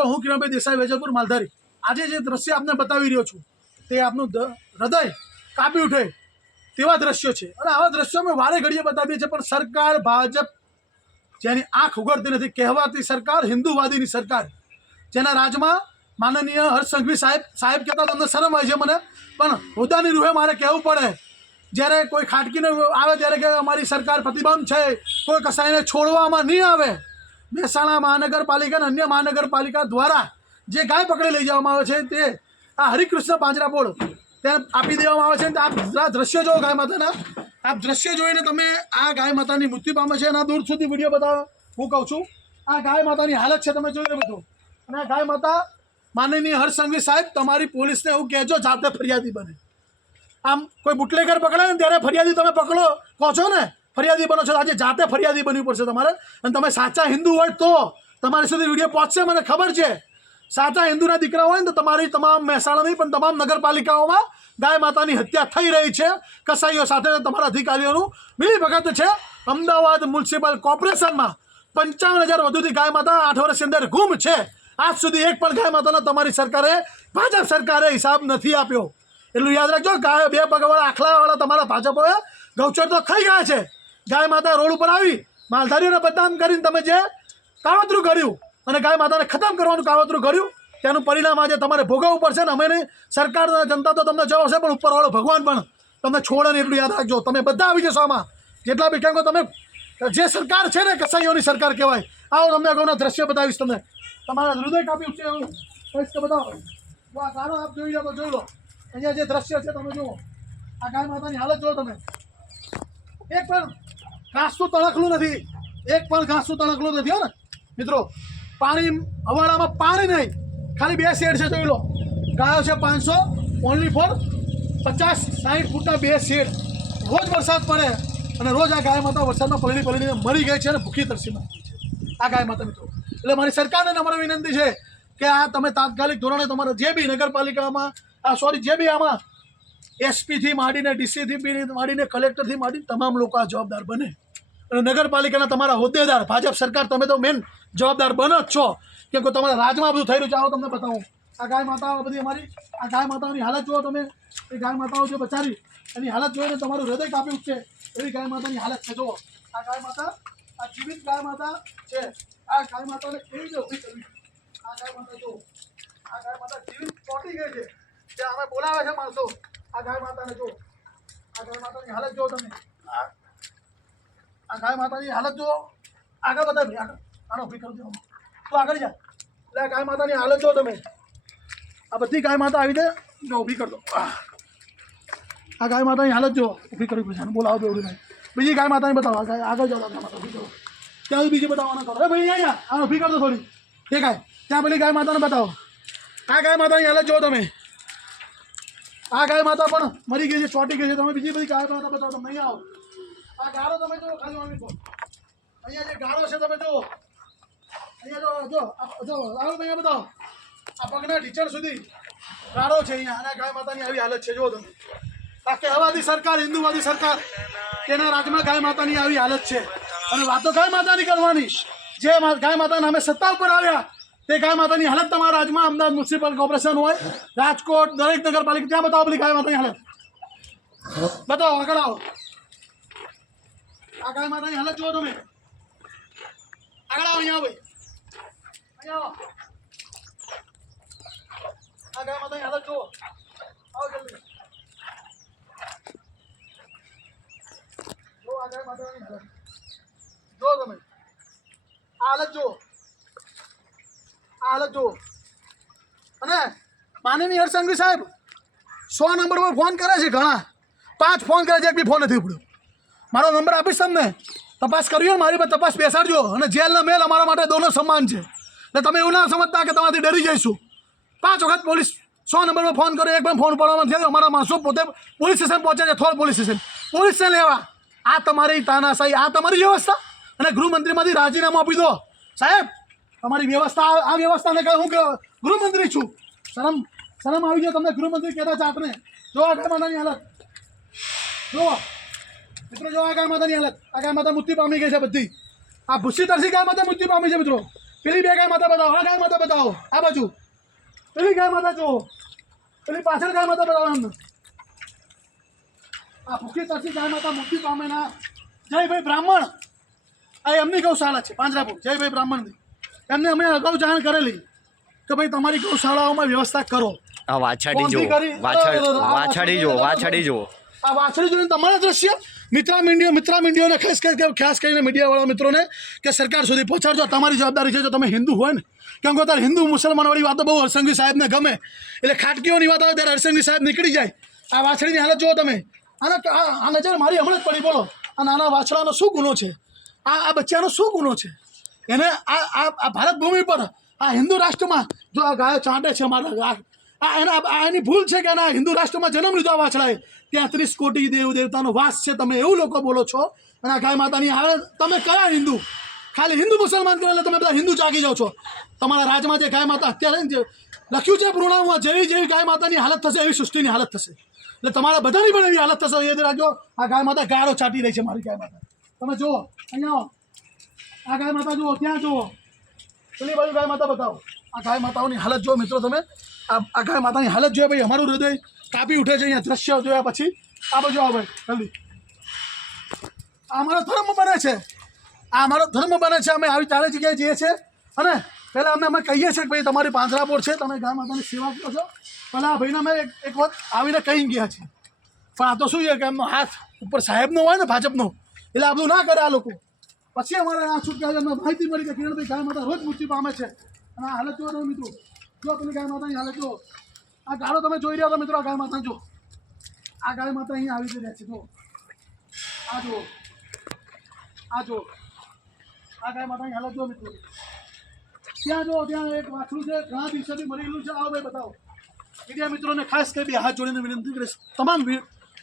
મિત્રો, હું કિરણભાઈ દેસાઈ, વેજલપુર, માલધારી. આજે જે દ્રશ્ય આપને બતાવી રહ્યો છું તે આપનું હૃદય કાપી ઉઠે તેવા દ્રશ્યો છે. અને આવા દ્રશ્યો અમે વારે ઘડીએ બતાવીએ છીએ, પણ સરકાર ભાજપ જેની આંખ ઉઘડતી નથી, કહેવાતી સરકાર હિન્દુવાદીની સરકાર, જેના રાજમાં માનનીય હર્ષ સંઘવી સાહેબ કહેતા તમને શરમ આવે છે મને, પણ હોદ્દાની રૂહે મારે કહેવું પડે. જ્યારે કોઈ ખાટકીને આવે ત્યારે કે અમારી સરકાર પ્રતિબંધ છે, કોઈ કસાઈને છોડવામાં નહીં આવે. મહેસાણા મહાનગરપાલિકા અને અન્ય મહાનગરપાલિકા દ્વારા જે ગાય પકડી લઈ જવામાં આવે છે તે આ હરિકૃષ્ણ પાંજરાપોળ ત્યાં આપી દેવામાં આવે છે. આપ દ્રશ્યો જુઓ ગાય માતાના, આપ દ્રશ્ય જોઈને તમે આ ગાય માતાની મૃત્યુ પામે છે એના દૂર સુધી વિડીયો બતાવો. હું કહું છું આ ગાય માતાની હાલત છે, તમે જોઈ લો બધું. અને આ ગાય માતા માનનીય હર્ષ સંઘવી સાહેબ તમારી પોલીસને એવું કહેજો જાતે ફરિયાદી બને. આમ કોઈ બુટલેગર પકડે ને ત્યારે ફરિયાદી તમે પકડો કહો છો ને, ફરિયાદી બનો છો. આજે જાતે ફરિયાદી બનવું પડશે તમારે. અને તમે સાચા હિન્દુ હોય તો તમારી સુધી વિડીયો પહોંચશે, મને ખબર છે. સાચા હિન્દુના દીકરા હોય ને તો તમારી તમામ મહેસાણાની પણ તમામ નગરપાલિકાઓમાં ગાય માતાની હત્યા થઈ રહી છે કસાઈઓ સાથે. તમારા અધિકારીઓનું મિલીભગત છે. અમદાવાદ મ્યુનિસિપલ કોર્પોરેશનમાં 55,000 વધુથી ગાય માતા 8 વર્ષની અંદર ગુમ છે. આજ સુધી એક પણ ગાય માતાનો તમારી સરકારે, ભાજપ સરકારે હિસાબ નથી આપ્યો. એટલું યાદ રાખજો. ગાય બે પગવાળા આખલાવાળા તમારા ભાજપોએ ગૌચર તો ખાઈ ગયા છે. ગાય માતા રોડ ઉપર આવી માલધારીઓને બદનામ કરીને તમે જે કાવતરું કર્યું અને ગાય માતાને ખતમ કરવાનું કાવતરું કર્યું, તેનું પરિણામ આજે તમારે ભોગવવું પડશે. ને અમે સરકાર જનતા તો તમને જવાબ છે, પણ ઉપરવાળો ભગવાન પણ તમને છોડે ને એટલું યાદ રાખજો. તમે બધા આવી જશો આમાં, જેટલા બી કેમ કે તમે જે સરકાર છે ને કસાઈઓની સરકાર કહેવાય. આવો તમને અગાઉના દ્રશ્ય બતાવીશ, તમને તમારા હૃદય કાપી ઉઠશે એવું કહીશ કે બતાવો. આ ગાનો આપ જોઈ લો તો જોઈ લો. અહીંયા જે દ્રશ્ય છે તમે જુઓ. આ ગાય માતાની હાલત જુઓ તમે. એક પણ ઘાસનું તણખલું નથી, એક પણ ઘાસનું તણખલું નથી. હો ને મિત્રો, પાણી હવાડામાં પાણી નહીં, ખાલી 2 શેડ છે. જોઈ લો. ગાયો છે 500, ઓનલી ફોર 50-60 ફૂટના 2 શેડ. રોજ વરસાદ પડે અને રોજ આ ગાય માતા વરસાદમાં પલળીને મરી ગઈ છે અને ભૂખી તરસી મરી છે આ ગાય માતા. મિત્રો, એટલે મારી સરકારને નમ્ર વિનંતી છે કે આ તમે તાત્કાલિક ધોરણે તમારા જે બી નગરપાલિકામાં જે બી આમાં એસપીથી માંડીને ડીસીથી માંડીને કલેક્ટરથી માંડીને તમામ લોકો આ જવાબદાર બને. અને નગરપાલિકાના તમારા હોદ્દેદાર, ભાજપ સરકાર, તમે તો મેન જવાબદાર બનો જ છો. કેમ કે તમારા રાજમાં બધું થઈ રહ્યું છે. આવો તમને બતાવું. આ ગાય માતાઓ બધી અમારી, આ ગાય માતાઓની હાલત જુઓ તમે. એ ગાય માતાઓ જે બચારી એની હાલત જોઈને તમારું હૃદય કાપી ઉઠશે એવી ગાય માતાની હાલત છે. જુઓ આ ગાય માતા, આ જીવિત ગાય માતા છે. આ ગાય માતાને કેવી રીતે ઊભી કરવી? આ ગાય માતા જુઓ. આ ગાય માતા જીવિત ચોંટી ગઈ છે. ત્યાં અમે બોલાવે છે માણસો. આ ગાય માતાને જુઓ. આ ગાય માતાની હાલત જુઓ તમે. આ ગાય માતાની હાલત જુઓ. આગળ બતાવી, આગળ આનો ઊભી કરી દો તો આગળ જા. એટલે આ ગાય માતાની હાલત જુઓ તમે. આ બધી ગાય માતા આવી જાય જો ઊભી કરી દો. આ ગાય માતાની હાલત જુઓ. ઊભી કરવી પડશે. બોલાવો દોડી ભાઈ. બીજી ગાય માતાની બતાવો. આગળ જાઓ. ગાય માતા ઊભી કરો. ત્યાં બીજી બતાવવાના કરો. ભાઈ અહીંયા આ ઊભી કરી દો થોડી. એ ગાય ત્યાં પેલી ગાય માતાને બતાવો. આ ગાય માતાની હાલત જુઓ તમે. આ ગાય માતા પણ મરી ગઈ છે, ચોંટી ગઈ છે. તમે બીજી બધી ગાય માતા બતાવો. તમે અહીંયા આવો. આ ગાળો તમે જુઓ. ખાલી અહીંયા જે ગાળો છે તમે જુઓ. અહીંયા જો આવો અહીંયા બતાવો. આ પગના ઢીચણ સુધી ગાળો છે અહીંયા. અને ગાય માતાની આવી હાલત છે. જુઓ તમે. આ કહેવાતી સરકાર, હિન્દુવાદી સરકાર, તેના રાજમાં ગાય માતાની આવી હાલત છે. અને વાતો ગાય માતાની કરવાની. જે ગાય માતાના અમે સત્તા ઉપર આવ્યા તે ગાય માતાની હાલત તમારા રાજમાં, અમદાવાદ મ્યુનિસિપલ કોર્પોરેશન હોય, રાજકોટ, દરેક નગરપાલિકા, ત્યાં બતાવો પેલી ગાય માતાની હાલત. બતાવો, આગળ આવો. આ ગાય માતાની હાલત જુઓ તમે. આગળ આવો. અહીંયા ભાઈ, અહીંયા આવો. આ ગાય માતાની હાલત જુઓ. આવો જલ્દી. જો આ ગાય માતાની હાલત જુઓ તમે. આ હાલત જુઓ. આ હાલત જુઓ. અને માનનીય હર્ષ સંઘવી સાહેબ 100 નંબર પર ફોન કરે છે. ઘણા 5 ફોન કરે છે, એક બી ફોન નથી ઉપડ્યો. મારો નંબર આપીશ તમને. તપાસ કરવી હોય મારી પર તપાસ બેસાડજો. અને જેલના મેલ અમારા માટે દોનો સમાન છે. એટલે તમે એવું ના સમજતા કે તમારાથી ડરી જઈશું. 5 વખત પોલીસ 100 નંબર પર ફોન કર્યો, એક પણ ફોન પડવામાં નથી. અમારા માણસો પોતે પોલીસ સ્ટેશન પહોંચે છે. થોડ પોલીસ સ્ટેશન લેવા. આ તમારી તાનાશાહી, આ તમારી વ્યવસ્થા. અને ગૃહમંત્રીમાંથી રાજીનામું આપી દો સાહેબ. તમારી વ્યવસ્થા, આ વ્યવસ્થાને કહે હું કે ગૃહમંત્રી છું. શરમ આવી ગયો તમને ગૃહમંત્રી કહેતા જાતને. જો આ ગાય માતાની હાલત જુઓ મિત્રો. જો આ ગાય માતાની હાલત. આ ગાય માતા મૃત્યુ પામી ગઈ છે બધી. આ ભૂસી તરસી ગાય માતા મૃત્યુ પામી છે મિત્રો. પેલી બે ગાય માતા બતાવો, આ ગાય માતા બતાવો, આ બાજુ પેલી ગાય માતા જુઓ, પેલી પાછળ ગાય માતા બતાવો એમને. આ ભૂખી તરસી ગાય માતા મુક્તિ પામે ના જયભાઈ બ્રાહ્મણ, આ એમની ગૌશાળા છે પાંજરાપુર, જયભાઈ બ્રાહ્મણની. એમને અમે અગાઉ જાણ કરેલી કે ભાઈ તમારી ગૌશાળાઓમાં વ્યવસ્થા કરો. આ વાછડી જો, વાછડી જો, આ વાછડી જોઈને તમારા દ્રશ્ય મિત્રા મીડિયાને ખાસ કરીને મીડિયાવાળા મિત્રોને કે સરકાર સુધી પહોંચાડજો. તમારી જવાબદારી છે. જો તમે હિન્દુ હોય ને, કેમ કે ત્યારે હિન્દુ મુસલમાનવાળી વાતો બહુ હરસંઘવી સાહેબને ગમે, એટલે ખાટકીઓની વાત આવે ત્યારે હરસંઘવી સાહેબ નીકળી જાય. આ વાછડીની હાલત જુઓ તમે. આ નજર મારી હમણાં જ પડી. બોલો આ નાના વાછડાનો શું ગુનો છે? આ બચ્ચાનો શું ગુનો છે? એને આ ભારત ભૂમિ પર આ હિન્દુ રાષ્ટ્રમાં જો આ ગાયો ચાંટે છે અમારા, એની ભૂલ છે કે ના હિન્દુ રાષ્ટ્રમાં જન્મ લીધો આ વાછડાએ. 33 કોટી દેવ દેવતાનો વાસ છે. તમે એવું લોકો બોલો છો. અને આ ગાય માતાની હાલત, તમે કયા હિન્દુ? ખાલી હિન્દુ મુસલમાન કરો એટલે તમે બધા હિન્દુ જાગી જાઓ છો. તમારા રાજમાં જે ગાય માતા અત્યારે જે લખ્યું છે પૂર્ણામાં, જેવી ગાય માતાની હાલત થશે એવી સૃષ્ટિની હાલત થશે. એટલે તમારા બધાની પણ એવી હાલત થશે. યાદ રાખજો. આ ગાય માતા ગાળો ચાટી રહી છે. મારી ગાય માતા તમે જુઓ, અહીંયા આ ગાય માતા જુઓ, ત્યાં જુઓ, પેલી બાજુ ગાય માતા બતાવો. આ ગાય માતાઓની હાલત જુઓ મિત્રો તમે. આ ગાય માતાની હાલત જોયા ભાઈ અમારું હૃદય કાપી ઉઠે છે. અહીંયા દ્રશ્ય જોયા પછી આ બાજુ આવો ભાઈ જલ્દી. આ અમારો ધર્મ બને છે. આ અમારો ધર્મ બને છે. અમે આવી ચારે જગ્યાએ જઈએ છીએ અને પહેલાં અમે કહીએ છીએ કે ભાઈ તમારી પાંજરાપોળ છે, તમે ગાય માતાની સેવા કરો છો. પહેલાં આ ભાઈને અમે એક વખત આવીને કહી ગયા છીએ, પણ આ તો શું છે કે એમનો હાથ ઉપર સાહેબનો હોય ને, ભાજપનો, એટલે આ બધું ના કરે આ લોકો. પછી અમારે આ છૂટકા અમને માહિતી મળી કે કિરણભાઈ ગાય માતા રોજ મૃત્યુ પામે છે. અને આ હાલત જોવો મિત્રો, જો પેલી ગાય માતાની હાલત જુઓ. આ ગાળો તમે જોઈ રહ્યા છો મિત્રો. આ ગાય માતા જો, આ ગાય માતા અહીંયા આવી રહ્યા છે. જો આ જુઓ, આ જુઓ, આ ગાય માતાની હાલત જુઓ મિત્રો. ત્યાં જુઓ, ત્યાં એક વાછડું છે, ઘણા દિવસોથી મરેલું છે. આવો ભાઈ બતાવો. મીડિયા મિત્રોને ખાસ કરી હાથ જોડીને વિનંતી કરીશ, તમામ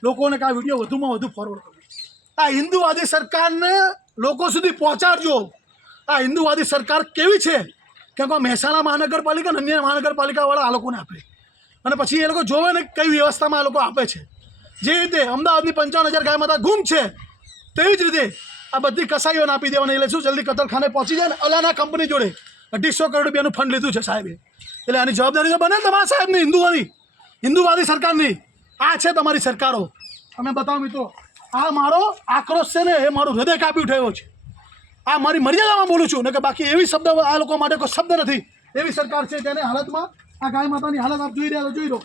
લોકોને કે આ વિડીયો વધુમાં વધુ ફોરવર્ડ કરો. આ હિન્દુવાદી સરકારને લોકો સુધી પહોંચાડજો. આ હિન્દુવાદી સરકાર કેવી છે? કેમ કે મહેસાણા મહાનગરપાલિકા અને અન્ય મહાનગરપાલિકાવાળા આ લોકોને આપે, અને પછી એ લોકો જોવે ને કઈ વ્યવસ્થામાં આ લોકો આપે છે. જે રીતે અમદાવાદની 55,000 ગાય માતા ગુમ છે, તેવી જ રીતે આ બધી કસાઈઓને આપી દેવાની. એટલે શું જલ્દી કતલખાને પહોંચી જાય ને. અલાના કંપની જોડે 250 કરોડ રૂપિયાનું ફંડ લીધું છે સાહેબે. એટલે આની જવાબદારી તો બને તમારા સાહેબની, હિન્દુવાદી સરકારની. આ છે તમારી સરકારો. તમે બતાવો મિત્રો. આ મારો આક્રોશ છે ને, એ મારું હૃદય કાપી ઉઠાવ્યો છે. આ મારી મર્યાદામાં બોલું છું ને, કે બાકી એવી શબ્દ આ લોકો માટે કોઈ શબ્દ નથી. એવી સરકાર છે તેને હાલતમાં આ ગાય માતાની હાલત આપ જોઈ રહ્યા છો. જોઈ લો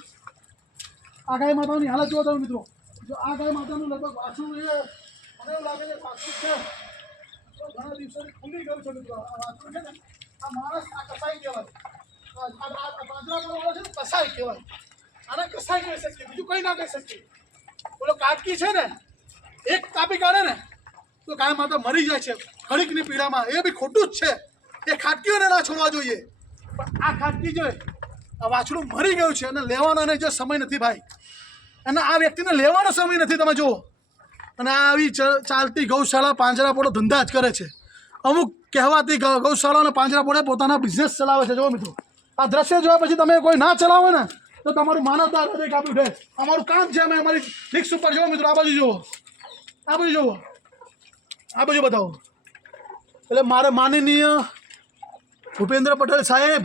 આ ગાય માતાની હાલત જોવો તમે મિત્રો. જો આ ગાય માતાનું લગભગ વાછું મને એવું લાગે છે વાછું છે ઘણા દિવસોથી ખુલ્લી ગયું છે મિત્રો. આ વાછું છે ને, આ માણસ, આ કસાઈ કહેવાય. પાંજરાવાળો છે ને કસાઈ કહેવાય. આને કસાઈ કહી શકીએ, બીજું કંઈ ના કહી શકીએ. બોલો કાટકી છે ને, એક કાપી કાઢે ને તો ગાય માતા મરી જાય છે ઘડીકની પીડામાં. એ બી ખોટું જ છે. એ ખાટકીઓને ના છોડવા જોઈએ. પણ આ ખાટકી જોઈએ, આ વાછડું મરી ગયું છે અને લેવાનો એને જે સમય નથી ભાઈ, અને આ વ્યક્તિને લેવાનો સમય નથી. તમે જુઓ. અને આ આવી ચાલતી ગૌશાળા પાંજરાપોળો ધંધા જ કરે છે. અમુક કહેવાતી ગૌશાળા અને પાંજરાપોળે પોતાના બિઝનેસ ચલાવે છે. જુઓ મિત્રો, આ દ્રશ્ય જોયા પછી તમે કોઈ ના ચલાવો ને તો તમારું માનવતા હૃદય કાપી ઉઠે. અમારું કામ છે, અમે અમારી રિક્સ ઉપર. જુઓ મિત્રો, આ બાજુ જુઓ, આ બાજુ જુઓ, આ બાજુ બતાવો. એટલે મારે માનનીય ભૂપેન્દ્ર પટેલ સાહેબ,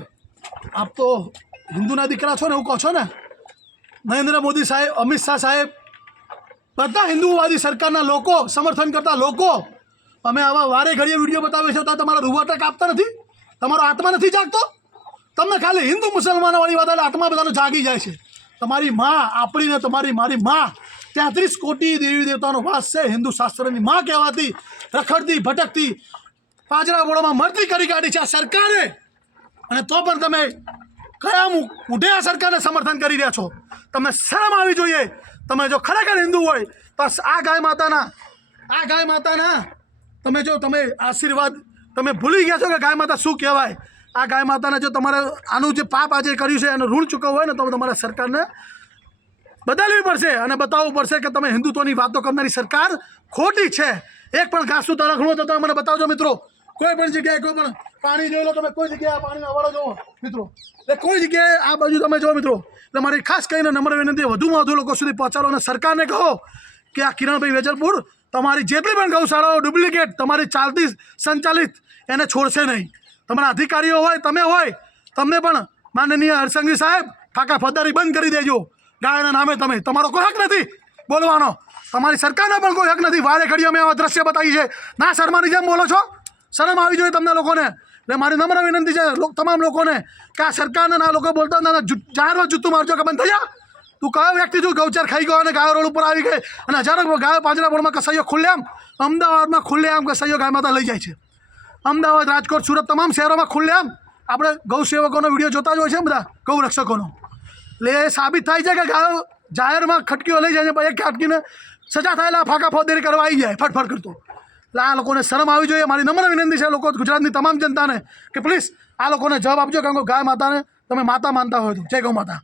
આપ તો હિન્દુના દીકરા છો ને, એવું કહો છો ને. નરેન્દ્ર મોદી સાહેબ, અમિત શાહ સાહેબ, બધા હિન્દુવાદી સરકારના લોકો, સમર્થન કરતા લોકો, અમે આવા વારે ઘડીએ વિડીયો બતાવીએ છીએ તો તમારા રૂવાટા કાપતા નથી? તમારો આત્મા નથી જાગતો? તમને ખાલી હિન્દુ મુસલમાનોવાળી વાત એટલે આત્મા બધાનો જાગી જાય છે. તમારી માં, આપણી ને તમારી મારી માં, 33 કોટી દેવી દેવતાનો વાસ છે. હિન્દુ શાસ્ત્રની માં કહેવાતી, રખડતી ભટકતી પાંજરાપોળોમાં મરતી કરી કાઢી છે આ સરકારે. અને તો પણ તમે કયા મોઢે આ સરકારને સમર્થન કરી રહ્યા છો? તમને શરમ આવી જોઈએ. તમે જો ખરેખર હિન્દુ હોય તો આ ગાય માતાના તમે જો તમે આશીર્વાદ તમે ભૂલી ગયા છો કે ગાય માતા શું કહેવાય. આ ગાય માતાને જો તમારે આનું જે પાપ આજે કર્યું છે એનું ઋણ ચૂકવવું હોય ને તો તમારા સરકારને બદલવી પડશે અને બતાવવું પડશે કે તમે હિન્દુત્વની વાતો કરનારી સરકાર ખોટી છે. એક પણ ઘાસનું તણખલું તો તમે મને બતાવજો મિત્રો. કોઈ પણ જગ્યાએ કોઈ પણ પાણી જોઈ લો તમે, કોઈ જગ્યાએ પાણીનો અવાડો જોવો મિત્રો, એટલે કોઈ જગ્યાએ આ બાજુ તમે જો મિત્રો. એટલે મારી ખાસ કરીને નમ્ર વિનંતી, વધુમાં વધુ લોકો સુધી પહોંચાડો અને સરકારને કહો કે આ કિરણભાઈ વેજલપુર તમારી જેટલી પણ ગૌશાળાઓ ડુપ્લિકેટ તમારી ચાલતી સંચાલિત એને છોડશે નહીં. તમારા અધિકારીઓ હોય, તમે હોય, તમને પણ માનનીય હરસંઘવી સાહેબ ફાંકા ફોજદારી બંધ કરી દેજો. ગાયના નામે તમારો કોઈ હક નથી બોલવાનો, તમારી સરકારનો પણ કોઈ હક નથી. વારે ઘડીએ અમે આવા દ્રશ્ય બતાવી છે, ના શરમાની જેમ બોલો છો? શરમ આવી જોઈએ તમને લોકોને. એટલે મારી નમ્ર વિનંતી છે તમામ લોકોને કે આ સરકારના ના લોકો બોલતા ના જાહેરમાં જૂતું મારજો કે બંધ થઈ જા. તું કયો વ્યક્તિ છું ગૌચર ખાઈ ગયો અને ગાયો રોડ ઉપર આવી ગઈ અને હજારો ગાયો પાંજરાપોળમાં કસાઈઓ ખુલ્લેઆમ, અમદાવાદમાં ખુલ્લેઆમ કસાઈઓ ગાય માતા લઈ જાય છે. અમદાવાદ, રાજકોટ, સુરત તમામ શહેરોમાં ખુલ્લેઆમ આપણે ગૌ સેવકોનો વિડીયો જોતા જ હોય છે બધા, ગૌ રક્ષકોનો. એટલે એ સાબિત થાય છે કે ગાયો જાહેરમાં ખટકીઓ લઈ જાય છે, એક ખટકીને સજા થયેલા ફાંકા ફોજદારી કરવા આવી જાય ફટફટ કરતો. એટલે આ લોકોને શરમ આવી જોઈએ. મારી નમ્ર વિનંતી છે લોકો ગુજરાતની તમામ જનતાને કે પ્લીઝ આ લોકોને જવાબ આપજો, કારણ કે ગાય માતાને તમે માતા માનતા હોય તો. જય ગૌ માતા.